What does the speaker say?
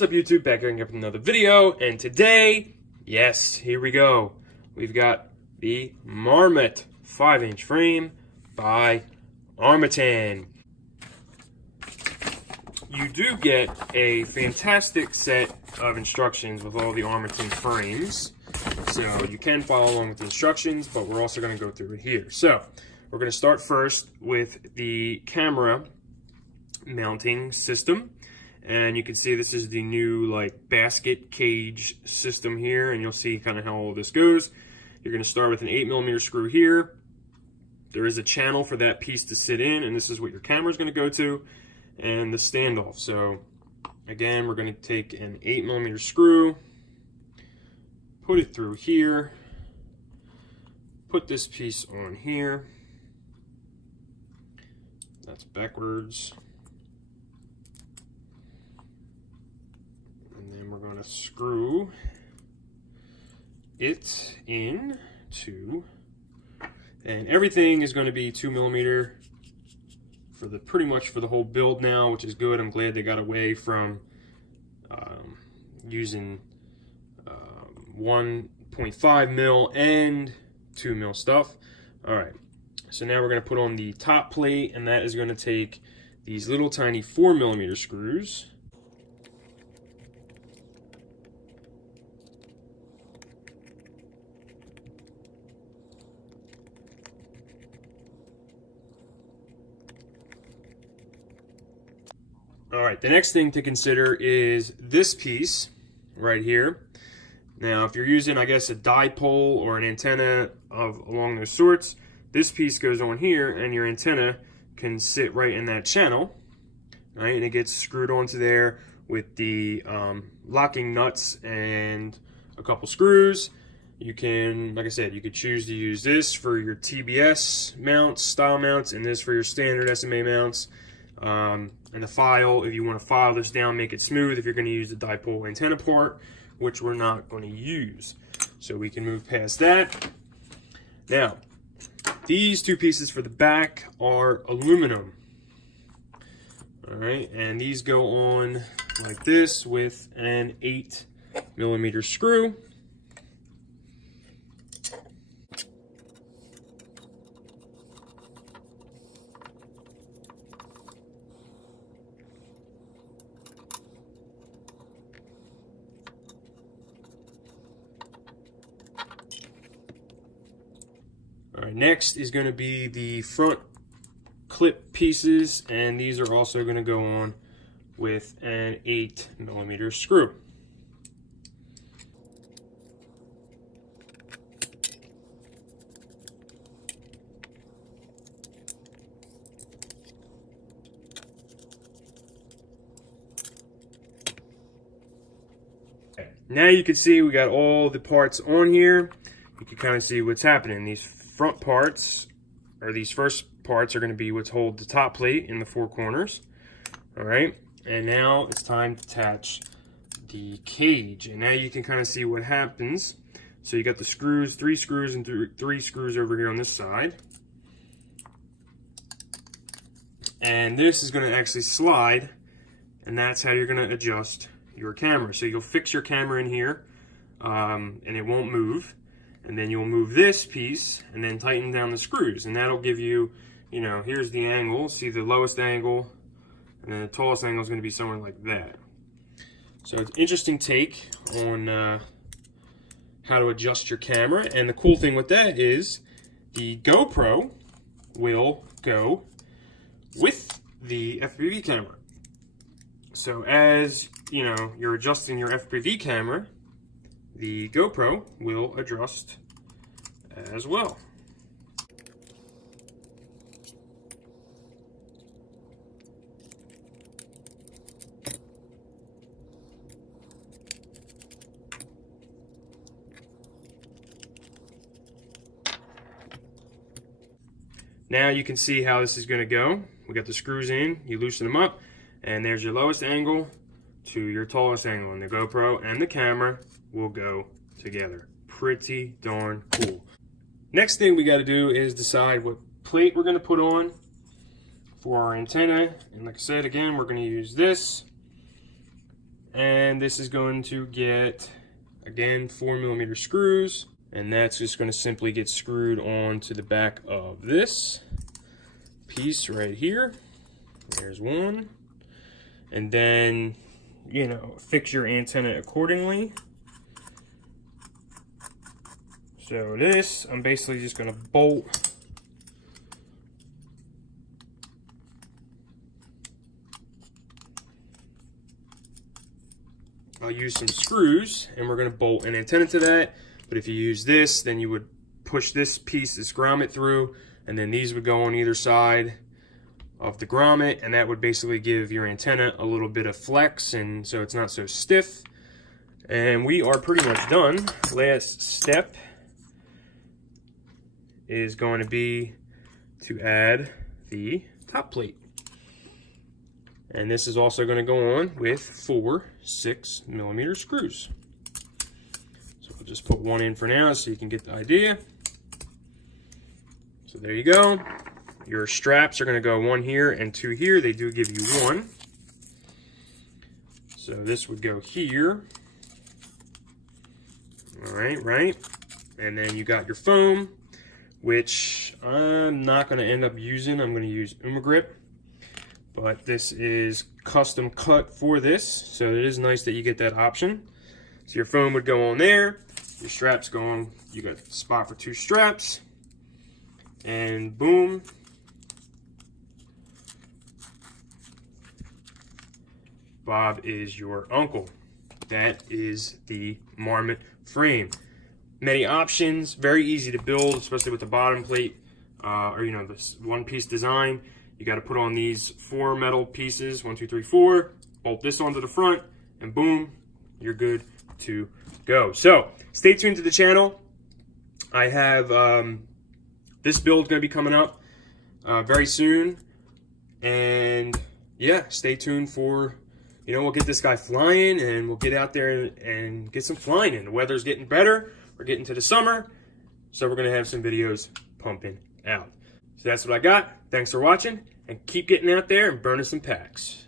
What's up, YouTube? Back here with another video, and today, yes, here we go. We've got the MARMOTTE 5-inch frame by Armattan. You do get a fantastic set of instructions with all the Armattan frames, so you can follow along with the instructions, but we're also going to go through it here. So, we're going to start first with the camera mounting system. And you can see this is the new basket cage system here, and you'll see kind of how all this goes. You're going to start with an 8mm screw here. There is a channel for that piece to sit in, and this is what your camera is going to go to, and the standoff. So again, we're going to take an 8mm screw, put it through here, put this piece on here. That's backwards. And then we're going to screw it in to, and everything is going to be 2mm for the pretty much for the whole build now, which is good. I'm glad they got away from using 1.5mm and 2mm stuff. All right, so now we're going to put on the top plate, and that is going to take these little tiny 4mm screws. All right, the next thing to consider is this piece right here. Now, if you're using, I guess, a dipole or an antenna along those sorts, this piece goes on here, and your antenna can sit right in that channel, right? And it gets screwed onto there with the locking nuts and a couple screws. You can, like I said, you could choose to use this for your TBS mounts, style mounts, and this for your standard SMA mounts. And the file, if you want to file this down, make it smooth if you're going to use the dipole antenna part, which we're not going to use. So we can move past that. Now, these two pieces for the back are aluminum. Alright, and these go on like this with an 8mm screw. All right, next is going to be the front clip pieces, and these are also going to go on with an 8mm screw. Now you can see we got all the parts on here. You can kind of see what's happening. These front parts, or these first parts, are going to be what's hold the top plate in the four corners. All right, and now it's time to attach the cage, and now you can kind of see what happens. So you got the screws, three screws, and three screws over here on this side, and this is going to actually slide, and that's how you're going to adjust your camera. So you'll fix your camera in here, and it won't move. And then you'll move this piece and then tighten down the screws, and that'll give you, you know, here's the angle. See the lowest angle, and then the tallest angle is going to be somewhere like that. So it's an interesting take on how to adjust your camera. And the cool thing with that is the GoPro will go with the FPV camera. So as you know, you're adjusting your FPV camera, the GoPro will adjust as well. Now you can see how this is going to go. We got the screws in, you loosen them up, and there's your lowest angle to your tallest angle, and the GoPro and the camera will go together. Pretty darn cool. Next thing we got to do is decide what plate we're going to put on for our antenna. And like I said, again, we're going to use this. And this is going to get, again, 4mm screws. And that's just going to simply get screwed onto the back of this piece right here. There's one. And then, you know, fix your antenna accordingly. So this, I'm basically just going to bolt I'll use some screws and we're going to bolt an antenna to that. But if you use this, then you would push this piece, this grommet through, and then these would go on either side of the grommet, and that would basically give your antenna a little bit of flex, and so it's not so stiff. And we are pretty much done. Last step is going to be to add the top plate. And this is also going to go on with 4 6mm screws. So we'll just put one in for now so you can get the idea. So there you go. Your straps are going to go 1 here and 2 here. They do give you 1. So this would go here. All right. And then you got your foam, which I'm not going to end up using. I'm going to use Grip. But this is custom cut for this, so it is nice that you get that option. So your foam would go on there, your straps go on, you got a spot for 2 straps, and boom. Bob is your uncle. That is the Marmotte frame. Many options, very easy to build, especially with the bottom plate, or you know, this one-piece design. You got to put on these 4 metal pieces, 1, 2, 3, 4, bolt this onto the front, and boom, you're good to go. So stay tuned to the channel. I have this build going to be coming up very soon, and yeah, stay tuned for, you know, we'll get this guy flying, and we'll get out there and get some flying in. The weather's getting better. We're getting to the summer, so we're going to have some videos pumping out. So that's what I got. Thanks for watching, and keep getting out there and burning some packs.